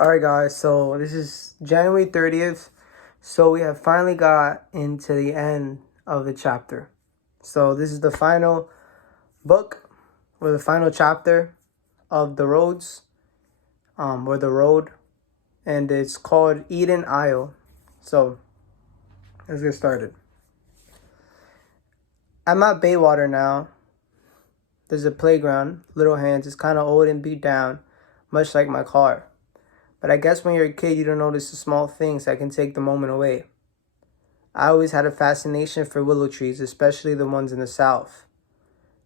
Alright guys, so this is January 30th. So we have finally got into the end of the chapter. So this is the final book or the final chapter of the roads, or the road, and it's called Eden Isle. So let's get started. I'm at Baywater now. There's a playground, Little Hands. It's kind of old and beat down, much like my car. But I guess when you're a kid, you don't notice the small things that can take the moment away. I always had a fascination for willow trees, especially the ones in the south.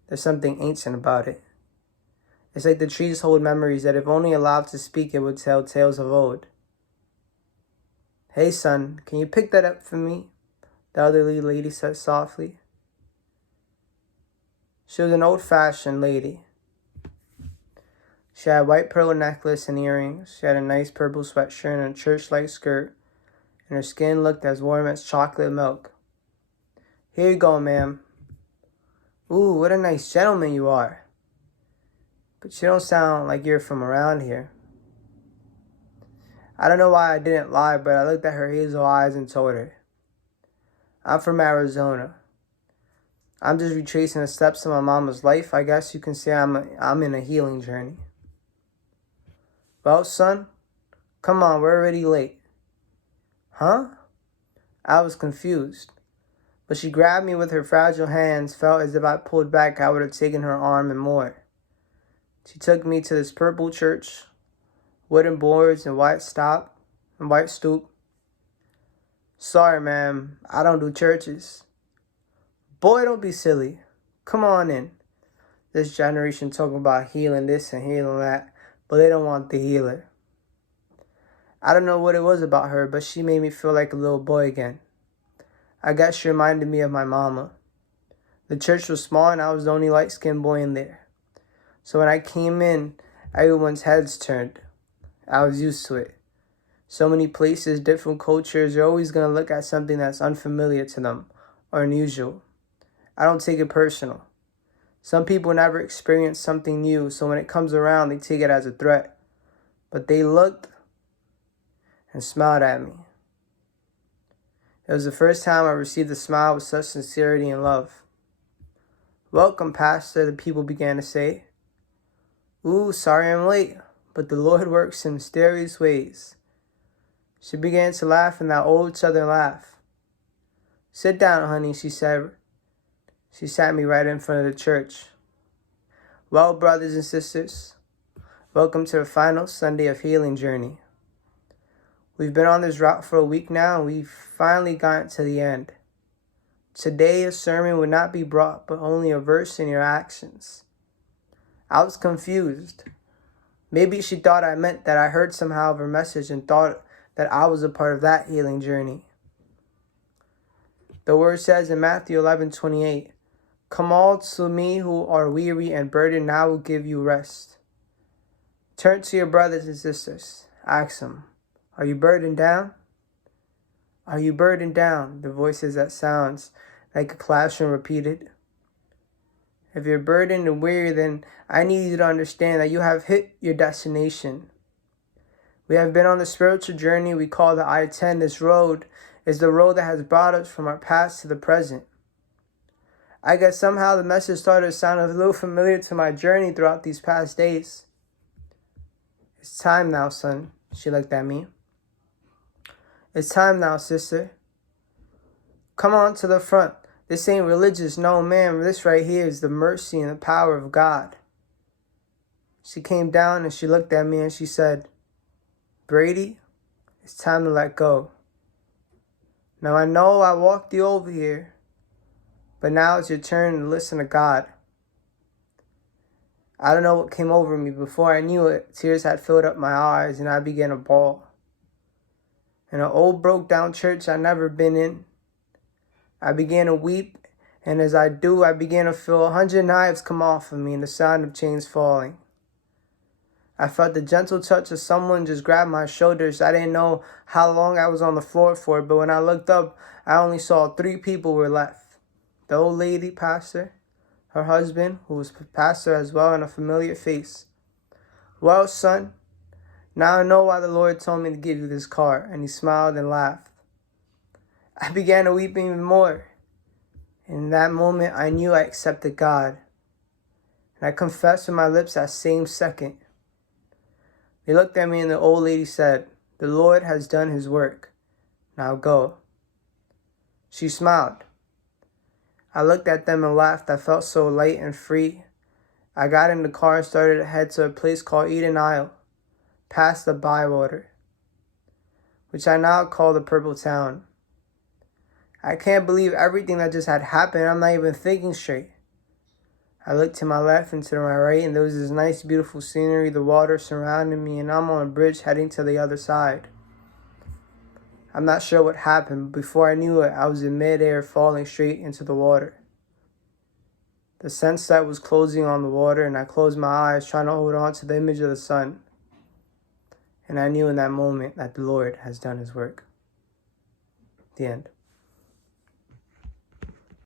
There's something ancient about it. It's like the trees hold memories that if only allowed to speak, it would tell tales of old. "Hey son, can you pick that up for me?" the elderly lady said softly. She was an old-fashioned lady. She had a white pearl necklace and earrings. She had a nice purple sweatshirt and a church-like skirt, and her skin looked as warm as chocolate milk. "Here you go, ma'am." "Ooh, what a nice gentleman you are. But you don't sound like you're from around here." I don't know why I didn't lie, but I looked at her hazel eyes and told her, "I'm from Arizona. I'm just retracing the steps of my mama's life. I guess you can say I'm in a healing journey." "Well, son, come on, we're already late." "Huh?" I was confused, but she grabbed me with her fragile hands, felt as if I pulled back I would have taken her arm and more. She took me to this purple church, wooden boards and white stoop. "Sorry, ma'am, I don't do churches." "Boy, don't be silly. Come on in." This generation talking about healing this and healing that, but they don't want the healer. I don't know what it was about her, but she made me feel like a little boy again. I guess she reminded me of my mama. The church was small and I was the only light-skinned boy in there. So when I came in, everyone's heads turned. I was used to it. So many places, different cultures, you're always going to look at something that's unfamiliar to them or unusual. I don't take it personal. Some people never experience something new, so when it comes around, they take it as a threat. But they looked and smiled at me. It was the first time I received a smile with such sincerity and love. "Welcome, Pastor," the people began to say. "Ooh, sorry I'm late, but the Lord works in mysterious ways." She began to laugh in that old southern laugh. "Sit down, honey," she said. She sat me right in front of the church. "Well, brothers and sisters, welcome to the final Sunday of Healing Journey. We've been on this route for a week now, and we've finally gotten to the end. Today, a sermon would not be brought, but only a verse in your actions." I was confused. Maybe she thought I meant that I heard somehow of her message and thought that I was a part of that healing journey. The word says in Matthew 11:28, "Come all to me who are weary and burdened, and I will give you rest." Turn to your brothers and sisters. Ask them, "Are you burdened down?" "Are you burdened down?" The voices that sounds like a classroom repeated. If you're burdened and weary, then I need you to understand that you have hit your destination. We have been on the spiritual journey we call the I-10. This road is the road that has brought us from our past to the present. I guess somehow the message started to sound a little familiar to my journey throughout these past days. "It's time now, son," she looked at me. "It's time now, sister. Come on to the front. This ain't religious, no ma'am. This right here is the mercy and the power of God." She came down and she looked at me and she said, "Brady, it's time to let go. Now I know I walked you over here, but now it's your turn to listen to God." I don't know what came over me. Before I knew it, tears had filled up my eyes and I began to bawl. In an old broke down church I'd never been in, I began to weep, and as I do, I began to feel 100 knives come off of me and the sound of chains falling. I felt the gentle touch of someone just grab my shoulders. I didn't know how long I was on the floor for, but when I looked up, I only saw 3 people were left. The old lady pastor, her husband, who was pastor as well, and a familiar face. "Well, son, Now I know why the Lord told me to give you this car." And he smiled and laughed. I began to weep even more. In that moment, I knew I accepted God. And I confessed with my lips that same second. They looked at me and the old lady said, "The Lord has done his work. Now go." She smiled. I looked at them and laughed. I felt so light and free. I got in the car and started to head to a place called Eden Isle, past the Bywater, which I now call the Purple Town. I can't believe everything that just had happened. I'm not even thinking straight. I looked to my left and to my right, and there was this nice, beautiful scenery, the water surrounding me, and I'm on a bridge heading to the other side. I'm not sure what happened. Before I knew it, I was in midair, falling straight into the water. The sunset was closing on the water, and I closed my eyes, trying to hold on to the image of the sun. And I knew in that moment that the Lord has done his work. The end.